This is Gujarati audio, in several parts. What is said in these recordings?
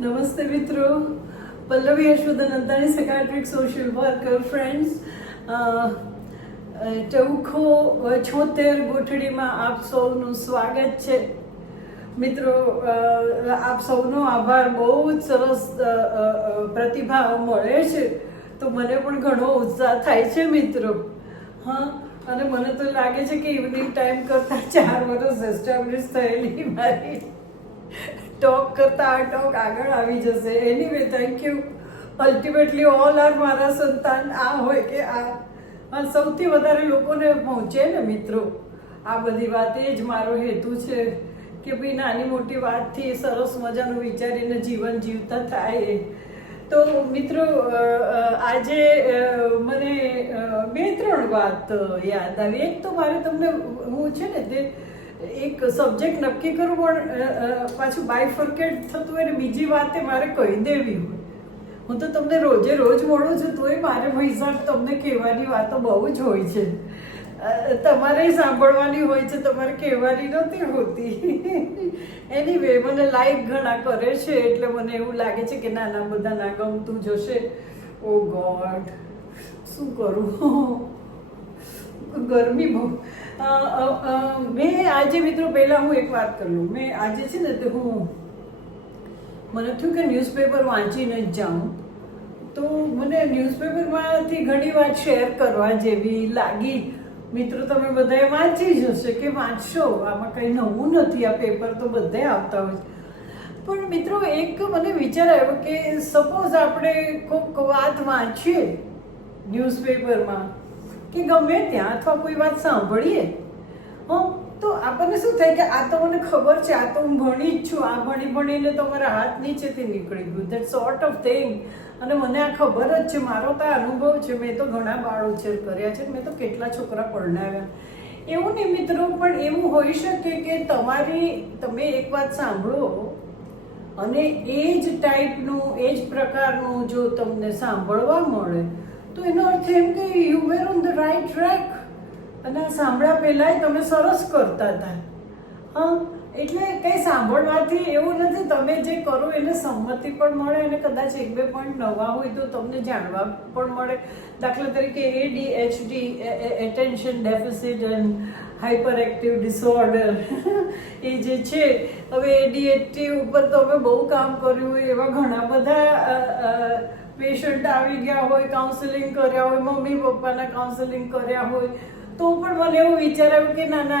નમસ્તે મિત્રો, Pallavi Yashodhan Antani, psychiatric social worker. Friends, ટવખો 76 ગોઠડીમાં આપ સૌનું સ્વાગત છે. મિત્રો, આપ સૌનો આભાર. બહુ જ સરસ પ્રતિભાવ મળે છે, તો મને પણ ઘણો ઉત્સાહ થાય છે મિત્રો. હા, અને મને તો લાગે છે કે ઇવનિંગ ટાઈમ કરતાં 4 વર્ષ એસ્ટાબ્લિશ થયેલી મારી ટોક કરતાં આ ટોક આગળ આવી જશે. Anyway, thank you. Ultimately all are મારા સંતાન. આ હોય કે આ સૌથી વધારે લોકોને પહોંચે ને મિત્રો આ બધી વાત. એ જ મારો હેતુ છે કે ભાઈ નાની મોટી વાતથી સરસ મજાનું વિચારીને જીવન જીવતા થાય. તો મિત્રો, આજે મને 2-3 વાત યાદ આવી. એક તો મારે તમને, હું છે ને તે એક સબ્જેક્ટ નક્કી કરું પણ પાછું બાયફર્કેટ થતું હોય ને બીજી વાતે મારે કહી દેવી હોય. હું તો તમને રોજે રોજ મળું છું, તોય મારે હિસાબ તમને કહેવાની વાતો બહુ જ હોય છે. તમારે સાંભળવાની હોય છે, તમારે કહેવાની નથી હોતી. એનીવે, મને લાઈક ઘણા કરે છે એટલે મને એવું લાગે છે કે નાના બધા ના ગમતું જશે. ઓ ગોડ, શું કરું, ગરમી બહુ. મેં આજે મિત્રો, પહેલાં હું એક વાત કરું. મેં આજે છે ને તે મને થયું કે ન્યૂઝપેપર વાંચીને જ જાઉં, તો મને ન્યૂઝપેપરમાંથી ઘણી વાત શેર કરવા જેવી લાગી. મિત્રો, તમે બધાએ વાંચી જ હશે કે વાંચશો, આમાં કંઈ નવું નથી. આ પેપર તો બધે આવતા હોય છે. પણ મિત્રો, એક મને વિચાર આવ્યો કે સપોઝ આપણે કોઈક વાત વાંચીએ ન્યૂઝપેપરમાં કે ગમે ત્યાં, અથવા કોઈ વાત સાંભળીએ, તો આપણને શું થાય કે આ તો મને ખબર છે, આ તો હું ભણી જ છું, આ ભણીને તો મારા હાથ નીચેથી નીકળી ગયું, દેટ સોર્ટ ઓફ થિંગ. અને મને આ ખબર જ છે, મારો તો અનુભવ છે. મેં તો ઘણા બાળ ઉછેર કર્યા છે, મેં તો કેટલા છોકરા પરણાવ્યા. એવું નહીં મિત્રો, પણ એવું હોઈ શકે કે તમે એક વાત સાંભળો અને એ જ ટાઈપનું, એ જ પ્રકારનું જો તમને સાંભળવા મળે, તો એનો અર્થ એમ કે you were on the right track. અને સાંભળ્યા પહેલાંય તમે સરસ કરતા હતા. હા, એટલે કંઈ સાંભળવાથી એવું નથી, તમે જે કરો એને સંમતિ પણ મળે અને કદાચ 1-2 પોઈન્ટ નવા હોય તો તમને જાણવા પણ મળે. દાખલા તરીકે ADHD, attention deficit and hyperactive disorder, એ જે છે. હવે ADHD ઉપર તો અમે બહુ કામ કર્યું હોય, એવા ઘણા બધા પેશન્ટ આવી ગયા હોય, કાઉન્સેલિંગ કર્યા હોય, મમ્મી પપ્પાના કાઉન્સેલિંગ કર્યા હોય, તો પણ મને એવું વિચાર આવ્યું કે ના,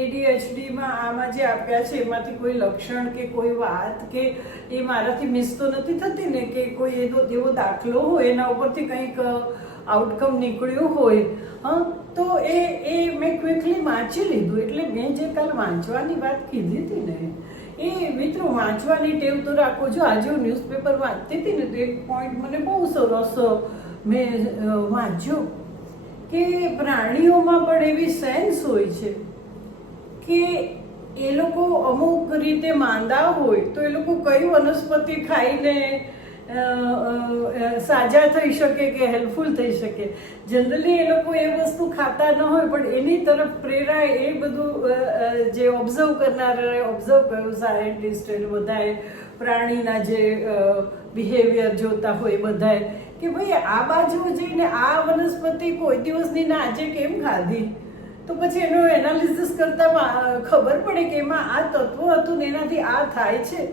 ADHDમાં આમાં જે આપ્યા છે એમાંથી કોઈ લક્ષણ કે કોઈ વાત કે એ મારાથી મિસ તો નથી થતી ને, કે કોઈ એવો દાખલો હોય એના ઉપરથી કંઈક આઉટકમ નીકળ્યું હોય. હા, તો એ મેં ક્વિકલી વાંચી લીધું. એટલે મેં જે કાલ વાંચવાની વાત કીધી હતી ને, એ મિત્રો, વાંચવાની ટેવ તો રાખો. જો આજે હું ન્યૂઝપેપર વાંચતી હતી ને, તો એક પોઈન્ટ મને બહુ સરસ મેં વાંચ્યો કે પ્રાણીઓમાં પણ એવી સેન્સ હોય છે કે એ લોકો અમુક રીતે માંદા હોય તો એ લોકો કઈ વનસ્પતિ ખાઈને સાજા થઈ શકે કે હેલ્પફુલ થઈ શકે. જનરલી એ લોકો એ વસ્તુ ખાતા ન હોય, પણ એની તરફ પ્રેરાય. એ બધું જે ઓબ્ઝર્વ કરનારા ઓબ્ઝર્વ કર્યું, સાયન્ટિસ્ટ એ બધાએ પ્રાણીના જે બિહેવિયર જોતા હોય બધાએ, કે ભાઈ આ બાજુ જઈને આ વનસ્પતિ કોઈ દિવસની ના આજે કેમ ખાધી, તો પછી એનું એનાલિસિસ કરતા ખબર પડે કે એમાં આ તત્વ હતું ને એનાથી આ થાય છે.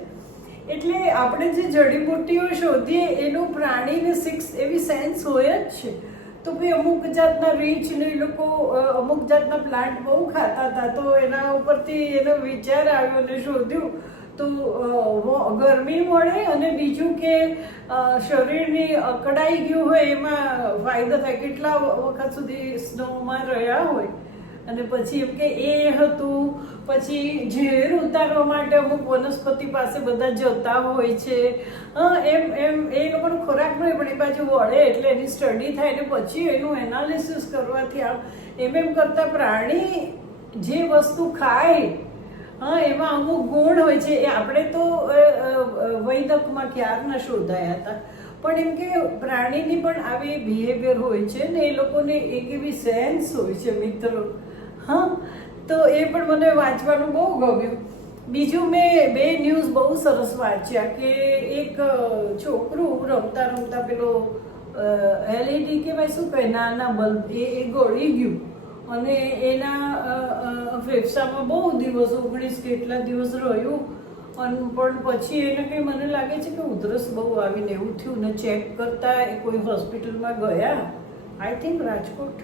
એટલે આપણે જે જડીબુટ્ટીઓ શોધીએ એનું પ્રાણીને એવી સેન્સ હોય જ છે. તો ભાઈ અમુક જાતના રીંછ ને એ લોકો અમુક જાતના પ્લાન્ટ બહુ ખાતા હતા, તો એના ઉપરથી એનો વિચાર આવ્યો અને શોધ્યું તો ગરમી મળે, અને બીજું કે શરીરની અકડાઈ ગયું હોય એમાં ફાયદો થાય. કેટલા વખત સુધી સ્નોમાં રહ્યા હોય અને પછી એમ કે એ હતું. પછી ઝેર ઉતારવા માટે અમુક વનસ્પતિ પાસે બધા જતા હોય છે. એમ એ લોકોનો ખોરાક નહીં, પણ એ બાજુ વળે એટલે એની સ્ટડી થાય ને પછી એનું એનાલિસિસ કરવાથી એમ કરતા પ્રાણી જે વસ્તુ ખાય, એમાં અમુક ગુણ હોય છે. એ આપણે તો વૈદકમાં ક્યારના શોધાયા હતા, પણ એમ કે પ્રાણીની પણ આવી બિહેવિયર હોય છે ને, એ લોકોને એક એવી સેન્સ હોય છે મિત્રો. હા, તો એ પણ મને વાંચવાનું બહુ ગમ્યું. બીજું મેં બે ન્યૂઝ બહુ સરસ વાંચ્યા કે એક છોકરું રમતા રમતા પેલો LED કહેવાય શું કહે નાના બલ્બ એ ગળી ગયું અને એના ફેફસામાં બહુ દિવસ 19 કેટલા દિવસ રહ્યું પણ પછી એને કંઈ મને લાગે છે કે ઉધરસ બહુ આવીને એવું થયું ને ચેક કરતા એ કોઈ હોસ્પિટલમાં ગયા આઈ થિંક રાજકોટ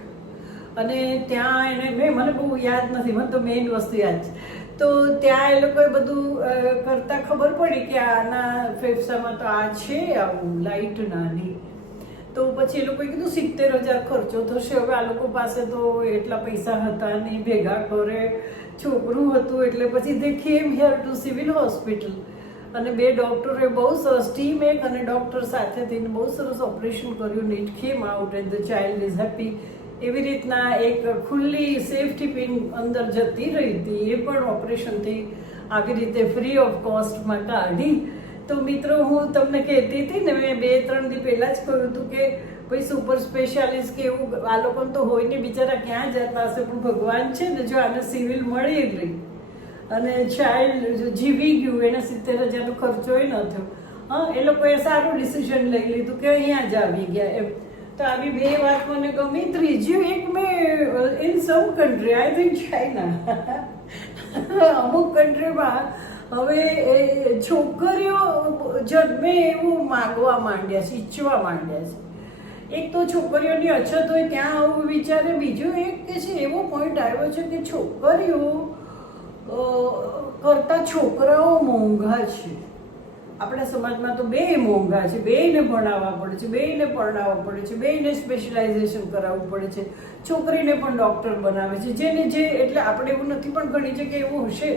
અને ત્યાં એને મને બહુ યાદ નથી મને તો મેઇન વસ્તુ યાદ છે તો ત્યાં એ લોકોએ બધું કરતાં ખબર પડી કે આના ફેફસામાં તો આ છે આવું લાઇટ નાની તો પછી એ લોકોએ કીધું 70,000 ખર્ચો થશે હવે આ લોકો પાસે તો એટલા પૈસા હતા નહીં ભેગા કરે છોકરું હતું એટલે પછી દે કેમ હિયર ટુ સિવિલ હોસ્પિટલ અને બે ડૉક્ટરોએ બહુ સરસ ટીમ એક અને ડૉક્ટર સાથે થઈને બહુ સરસ ઓપરેશન કર્યું it came out and the child is happy એવી રીતના એક ખુલ્લી સેફટી પિન અંદર જતી રહી હતી એ પણ ઓપરેશનથી આવી રીતે ફ્રી ઓફ કોસ્ટમાં કાઢી તો મિત્રો હું તમને કહેતી હતી ને મેં 2-3 દી પહેલાં જ કહ્યું હતું કે ભાઈ સુપર સ્પેશિયાલિસ્ટ કે એવું આ લોકોને તો હોય ને બિચારા ક્યાં જતા હશે પણ ભગવાન છે ને જો આને સિવિલ મળી ગઈ અને ચાઇલ્ડ જીવી ગયું એને 70,000નો ખર્ચોય ન થયો હા એ લોકોએ સારું ડિસિઝન લઈ લીધું કે અહીંયા જ આવી ગયા એમ તો આવી બે વાત મને ગમી ત્રીજી એક મેં in sum country I think China અમુક કન્ટ્રીમાં હવે છોકરીઓ જન્મે એવું માગવા માંડ્યા છે ઈચ્છવા માંડ્યા છે એક તો છોકરીઓની અછત હોય ત્યાં આવું વિચારે બીજું એક કે છે એવો પોઈન્ટ આવ્યો છે કે છોકરીઓ કરતા છોકરાઓ મોંઘા છે આપણા સમાજમાં તો બે મોંઘા છે બેયને ભણાવવા પડે છે બેયને પરણાવવા પડે છે બેયને સ્પેશિયલાઇઝેશન કરાવવું પડે છે છોકરીને પણ ડૉક્ટર બનાવે છે જેને જે એટલે આપણે એવું નથી પણ ઘણી જગ્યાએ એવું હશે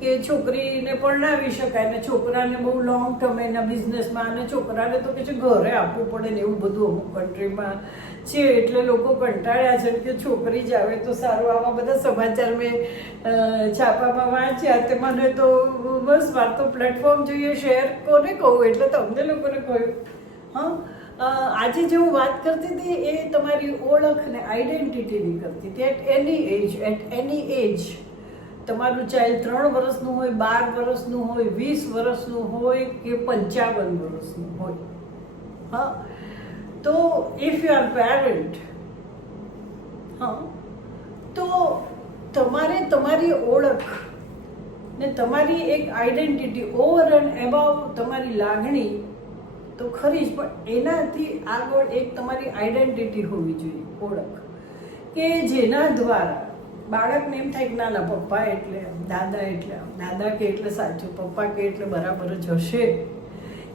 કે છોકરીને પરણાવી શકાય ને છોકરાને બહુ લોંગ ટર્મ એના બિઝનેસમાં અને છોકરાને તો કે છે ઘરે આપવું પડે ને એવું બધું અમુક કન્ટ્રીમાં છે એટલે લોકો કંટાળ્યા છે કે છોકરી જ આવે તો સારું આવા બધા સમાચાર મેં છાપામાં વાંચ્યા તે મને તો બસ વાર તો પ્લેટફોર્મ જોઈએ શેર કોને કહું એટલે તમને લોકોને કહ્યું હા આજે જે હું વાત કરતી હતી એ તમારી ઓળખ ને આઈડેન્ટિટીની કરતી હતી એટ એની એજ તમારું ચાઇલ્ડ 3 વર્ષનું હોય 12 વર્ષનું હોય 20 વર્ષનું હોય કે 55 વર્ષનું હોય હા તો ઇફ યુ આર પેરેન્ટ હા તો તમારે તમારી ઓળખ ને તમારી એક આઈડેન્ટિટી ઓવર એન્ડ એબાઉ તમારી લાગણી તો ખરી જ પણ એનાથી આગળ એક તમારી આઈડેન્ટિટી હોવી જોઈએ ઓળખ કે જેના દ્વારા બાળકને એમ થાય કે નાના પપ્પા એટલે દાદા કે એટલે સાચું પપ્પા કે એટલે બરાબર જ હશે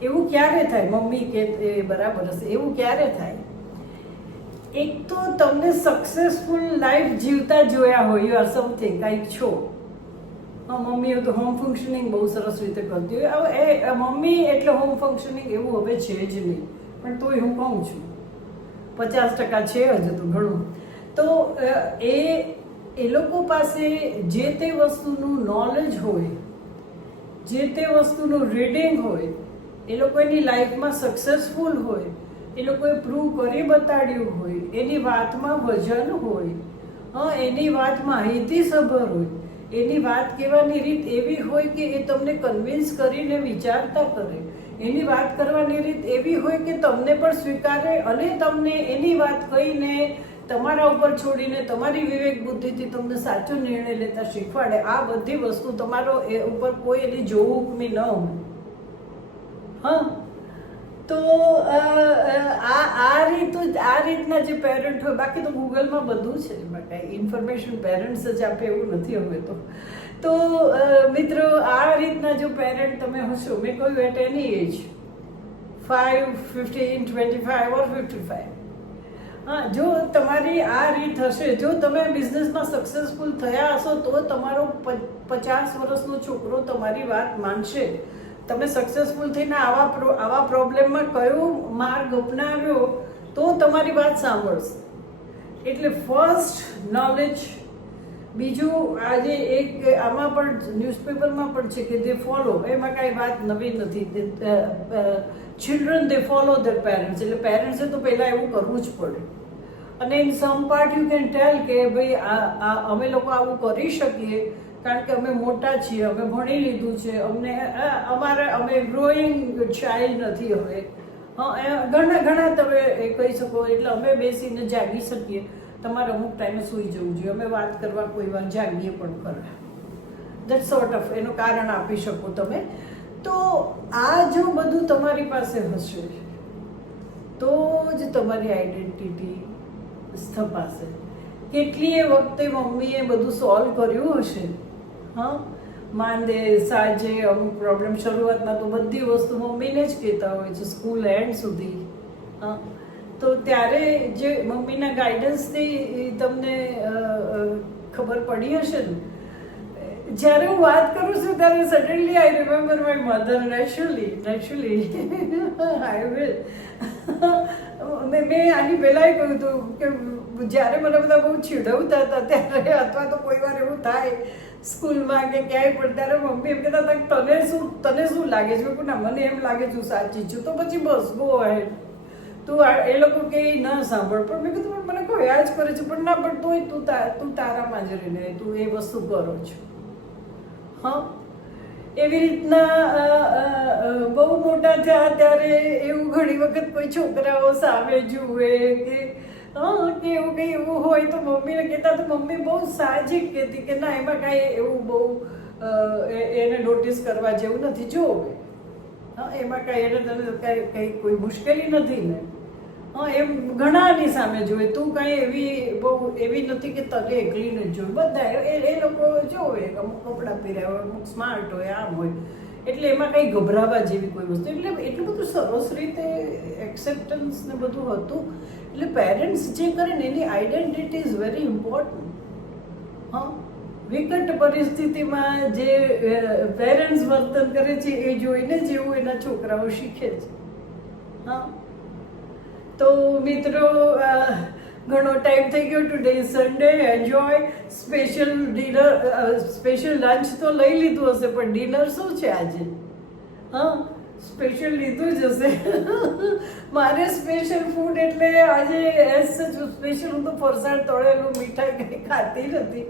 એવું ક્યારે થાય મમ્મી કે એ બરાબર હશે એવું ક્યારે થાય એક તો તમને સક્સેસફુલ લાઈફ જીવતા જોયા હોય યુ આર સમથિંગ કાંઈક છો મમ્મીઓ તો હોમ ફંક્શનિંગ બહુ સરસ રીતે કરતી હોય હવે એ મમ્મી એટલે હોમ ફંક્શનિંગ એવું હવે છે જ નહીં પણ તોય હું કહું છું 50% છે હજુ તો ઘણું તો એ લોકો પાસે જે તે વસ્તુનું નોલેજ હોય જે તે વસ્તુનું રીડિંગ હોય એ લોકો એની લાઈફમાં સક્સેસફુલ હોય એ લોકોએ પ્રૂવ કરી બતાડ્યું હોય એની વાતમાં વજન હોય એની વાત માહિતીસભર હોય એની વાત કહેવાની રીત એવી હોય કે એ તમને કન્વિન્સ કરીને વિચારતા કરે એની વાત કરવાની રીત એવી હોય કે તમને પણ સ્વીકારે અને તમને એની વાત કહીને તમારા ઉપર છોડીને તમારી વિવેક બુદ્ધિથી તમને સાચો નિર્ણય લેતા શીખવાડે આ બધી વસ્તુ તમારો એ ઉપર કોઈ એની જોવુકમી ન હોય હા તો આ રીતના જે પેરેન્ટ હોય બાકી તો ગૂગલમાં બધું છે એમાં કાંઈ ઇન્ફોર્મેશન પેરેન્ટ્સ જ આપે એવું નથી હવે તો મિત્રો આ રીતના જો પેરેન્ટ તમે હશો મેં કહ્યું એટ એની એજ 5, 15, 25 ઓર 55 હા જો તમારી આ રીત હશે જો તમે બિઝનેસમાં સક્સેસફુલ થયા હશો તો તમારો 50 વર્ષનો છોકરો તમારી વાત માનશે તમે સક્સેસફુલ થઈને આવા પ્રોબ્લેમમાં કયો માર્ગ અપનાવ્યો તો તમારી વાત સાંભળશે એટલે ફર્સ્ટ નોલેજ બીજું આજે એક આમાં પણ ન્યૂઝપેપરમાં પણ છે કે દે ફોલો એમાં કાંઈ વાત નવી નથી children they follow there parents એટલે પેરેન્ટ્સે તો પહેલાં એવું કરવું જ પડે અને in sum part you can ટેલ કે ભાઈ અમે લોકો આવું કરી શકીએ કારણ કે અમે મોટા છીએ, અમે ભણી લીધું છે, અમે ગ્રોઈંગ ચાઇલ્ડ નથી હવે. ઘણા તમે એ કહી શકો, એટલે અમે બેસીને જાગી શકીએ. તમારે અમુક ટાઈમે સૂઈ જવું જોઈએ, અમે વાત કરવા કોઈ વાર જાગીએ પણ ખરા. દેટ સોર્ટ ઓફ એનું કારણ આપી શકો તમે. તો આ જો બધું તમારી પાસે હશે તો જ તમારી આઈડેન્ટિટી સ્થપાશે. કેટલીય વખતે મમ્મીએ બધું સોલ્વ કર્યું હશે, માંદે સાંજે અમુક પ્રોબ્લેમ, શરૂઆતમાં તો બધી વસ્તુ મમ્મીને જ કહેતા હોય છે સ્કૂલ એન્ડ સુધી. તો ત્યારે જે મમ્મીના ગાઈડન્સથી તમને ખબર પડી હશે ને, જ્યારે હું વાત કરું છું ત્યારે suddenly I remember my mother. Naturally I will. મેં આની પહેલાં કહ્યું હતું કે જ્યારે મને બધા બહુ ચીડવતા હતા ત્યારે, અથવા તો કોઈ વાર એવું થાય સ્કૂલમાં કે ક્યાંય પણ, ત્યારે મમ્મી એમ કહેતા હતા તને શું લાગે છે? ના, મને એમ લાગે છે સાચી છું, તો પછી બસ ગો હેડ. તું એ લોકો કે ના સાંભળ. પણ મેં કીધું મને કહ્યા જ કરે છે, પણ ના, પણ તોય તું તારામાં જ રહીને તું એ વસ્તુ કરો છો. એવી રીતના બહુ મોટા થયા ત્યારે એવું ઘણી વખત કોઈ છોકરાઓ સામે જુએ કે એવું કંઈ એવું હોય તો મમ્મીને કહેતા, તો મમ્મી બહુ સાહજિક કહેતી કે ના, એમાં કાંઈ એવું બહુ એને નોટિસ કરવા જેવું નથી. જોવે એમાં કાંઈ એને કંઈ કોઈ મુશ્કેલી નથી ને. એમ ઘણાની સામે જોવે. તું કાંઈ એવી નથી કે તને એકલીને જ જોવે. બધા એ લોકો જોવે, અમુક કપડાં પહેર્યા હોય, અમુક સ્માર્ટ હોય, આમ હોય, એટલે એમાં કંઈ ગભરાવા જેવી કોઈ વસ્તુ. એટલે એટલું બધું સરસ રીતે એક્સેપ્ટન્સ ને બધું હતું. એટલે પેરેન્ટ્સ જે કરે ને એની આઈડેન્ટિટી ઇઝ વેરી ઇમ્પોર્ટન્ટ. વિકટ પરિસ્થિતિમાં જે પેરેન્ટ્સ વર્તન કરે છે એ જોઈને જેવું એના છોકરાઓ શીખે છે. તો મિત્રો, ઘણો ટાઈમ થઈ ગયો. Today Sunday. Enjoy. Special lunch તો લઈ લીધું હશે, પણ ડિનર શું છે આજે? સ્પેશિયલ લીધું જ હશે. મારે સ્પેશિયલ ફૂડ એટલે આજે સ્પેશિયલ, હું તો ફરસાણ તળેલું મીઠાઈ કંઈ ખાતી નથી,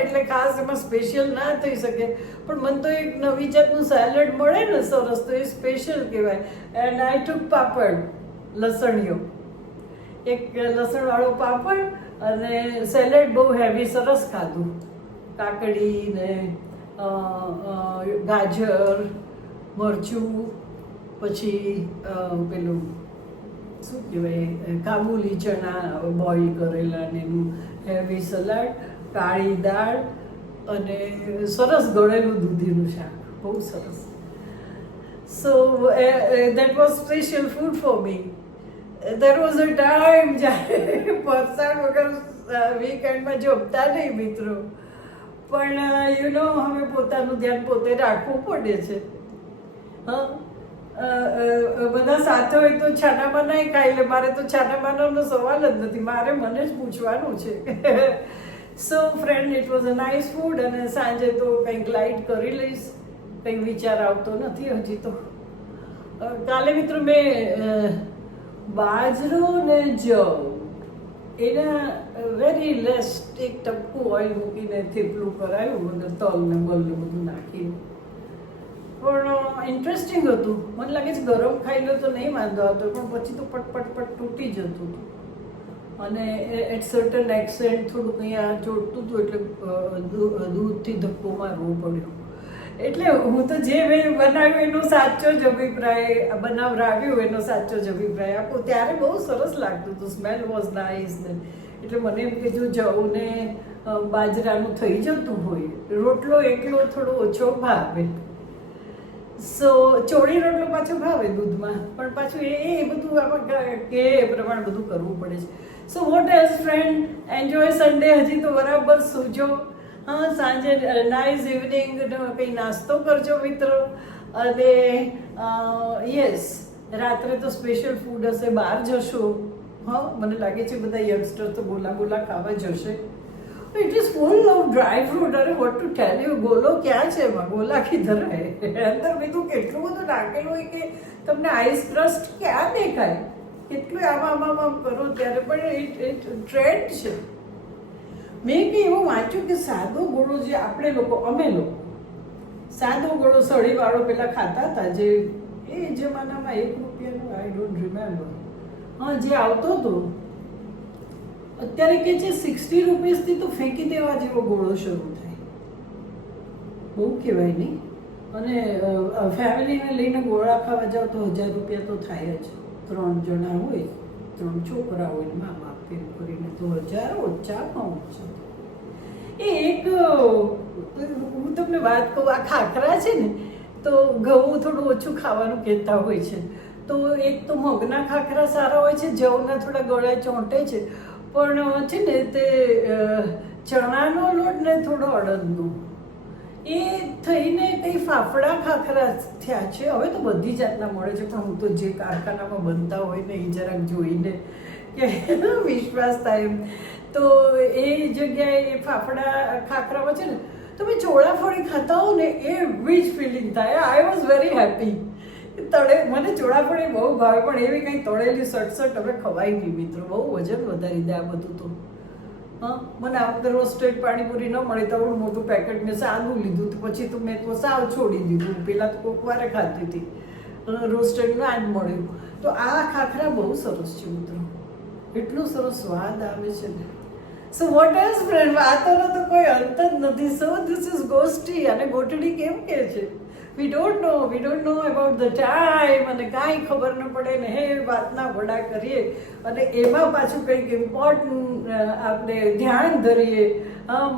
એટલે ખાસ એમાં સ્પેશિયલ ના થઈ શકે. પણ મને તો એક નવી જાતનું સેલડ મળે ને સરસ, તો એ સ્પેશિયલ કહેવાય. એન્ડ આઈ ટુક પાપડ, લસણીઓ, એક લસણવાળો પાપડ અને સેલેડ બહુ હેવી સરસ ખાધું. કાકડી ને ગાજર, મરચું, પછી પેલું શું કહેવાય, કાબુલી ચણા બોઇલ કરેલા ને એનું હેવી સલાડ, કાળી દાળ અને સરસ ગળેલું દૂધીનું શાક, બહુ સરસ. સો that was special food for me. There was a time જ્યારે ફરસાણ વગર વીકેન્ડમાં જમતા નહીં મિત્રો, પણ હવે પોતાનું ધ્યાન પોતે રાખવું પડે છે. બધા સાથે હોય તો છાનામાં નહીં ખાઈ લે. મારે તો છાનામાનો સવાલ જ નથી, મારે મને જ પૂછવાનું છે. So friend, it was a nice food. અને સાંજે તો કંઈક લાઇટ કરી લઈશ, કંઈ વિચાર આવતો નથી હજી તો. કાલે મિત્રો મેં બાજરો ને જવ એના વેરી લેસ એક ટપકું ઓઇલ મૂકીને થેપલું કરાયું, અને તલ ને બલ ને બધું નાખીને. પણ ઇન્ટરેસ્ટિંગ હતું. મને લાગે છે ગરમ ખાઈ લો તો નહીં વાંધો આવતો, પણ પછી તો પટ તૂટી જતું હતું. અને એટ સર્ટન એક્સેન્ટ થોડુંક અહીંયા ચોટતું હતું, એટલે દૂધથી ધક્કો મારવો પડ્યો. એટલે હું તો જે મેં બનાવ્યું એનો સાચો જ અભિપ્રાય, બનાવરાવ્યું એનો સાચો જ અભિપ્રાય આપું. ત્યારે બહુ સરસ લાગતું હતું, સ્મેલ વોઝ નાઇસ ને. એટલે મને એમ કે જો જવું ને બાજરાનું થઈ જતું હોય, રોટલો એકલો થોડો ઓછો ભાવે. સો ચોળી રોટલો પાછો ભાવે દૂધમાં, પણ પાછું એ બધું આપણે કે એ પ્રમાણે બધું કરવું પડે છે. સો what else friend, enjoy Sunday. હજી તો બરાબર સૂજો. સાંજે નાઇસ ઇવનિંગ કંઈ નાસ્તો કરજો મિત્રો. અને યસ, રાત્રે તો સ્પેશિયલ ફૂડ હશે, બહાર જશો. મને લાગે છે બધા યંગસ્ટર તો ગોલા ખાવા જશે. It is full of dry fruit. અરે વોટ ટુ ટેલ યુ, ગોલો ક્યાં છે એમાં? ગોલા કિધર હે? અંદર બીજું કેટલું બધું નાખેલું હોય કે તમને આઈસ ક્રસ્ટ ક્યાં દેખાય. કેટલું આમ કરો ત્યારે, પણ ઇટ ટ્રેન્ડ છે. મેં કંઈ એવું વાંચ્યું કે સાદો ગોળો જે અમે લોકો સાદો ગોળો સળીવાળો પેલા ખાતા હતા, જે એ જમાનામાં 1 રૂપિયાનો, આઈ ડોન્ટ રિમેમ્બર, હા, જે આવતો હતો, અત્યારે કે છે 60 રૂપીસથી તો ફેંકી દેવા જેવો ગોળો શરૂ થાય. બહુ કહેવાય નહીં. અને ફેમિલીને લઈને ગોળા ખાવા જાઓ તો 1000 રૂપિયા તો થાય જ. 3 જણા હોય, 3 છોકરા હોય ને મા બાપ કરીને તો 1000 ઓછામાં ઓછા. એ એક હું તમને વાત કહું, આ ખાખરા છે ને તો ઘઉં થોડું ઓછું ખાવાનું કહેતા હોય છે. તો એક તો મગના ખાખરા સારા હોય છે, જવના થોડા ગળા ચોંટે છે, પણ છે ને તે ચણાનો લોટ ને થોડો અડદનો એ થઈને કંઈ ફાફડા ખાખરા થયા છે. હવે તો બધી જાતના મળે છે, પણ હું તો જે કારખાનામાં બનતા હોય ને એ જરાક જોઈને કે વિશ્વાસ થાય એમ. તો એ જગ્યાએ એ ફાફડા ખાખરામાં છે ને તમે ચોળાફળી ખાતા હો ને એવી જ ફિલિંગ થાય. I was very happy. મને ચોળાફળી બહુ ભાવે, પણ એવી કંઈ તળેલી સટસટ હવે ખવાય નહીં મિત્રો, બહુ વજન વધારી દે આ બધું. તો હા, મને આ વખતે રોસ્ટેડ પાણીપુરી ન મળે તો આવડું મોટું પેકેટ મેં સાદું લીધું, તો પછી તો મેં તો સાવ છોડી દીધું. પહેલાં તો કોક વારે ખાતી હતી, રોસ્ટેડનું આ જ મળ્યું. તો આ ખાખરા બહુ સરસ છે મિત્રો, એટલું સરસ સ્વાદ આવે છે ને. સો વોટ એલ્સ ફ્રેન્ડ, વાતોનો તો કોઈ અંત જ નથી. સો ધીસ ઇઝ ગોષ્ઠી. અને ગોટડી કેમ કે છે, we don't know about the time, અને કાંઈ ખબર ન પડે ને હે વાતના વડા કરીએ, અને એમાં પાછું કંઈક ઇમ્પોર્ટન્ટ આપણે ધ્યાન ધરીએ,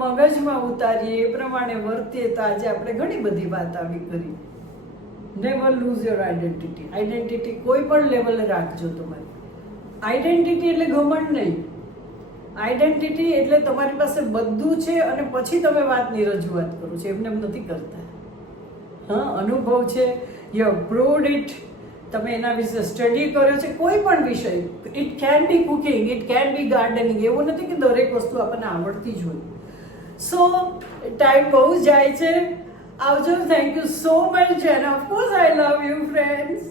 મગજમાં ઉતારીએ, એ પ્રમાણે વર્તીએ. તો આજે આપણે ઘણી બધી વાત આવી કરી. Never lose your identity. Identity કોઈ પણ લેવલે રાખજો તમારી. આઈડેન્ટિટી એટલે ઘમંડ નહીં. આઈડેન્ટિટી એટલે તમારી પાસે બધું છે અને પછી તમે વાતની રજૂઆત કરો છો, એમને એમ નથી કરતા. હા, અનુભવ છે, યુ હેવ પ્રૂવડ ઇટ, તમે એના વિશે સ્ટડી કર્યો છે, કોઈ પણ વિષય. It can be cooking, it can be gardening. એવું નથી કે દરેક વસ્તુ આપણને આવડતી જ હોય. સો ટાઈમ બહુ જાય છે. આવજો. Thank you so much, and of course I love you friends.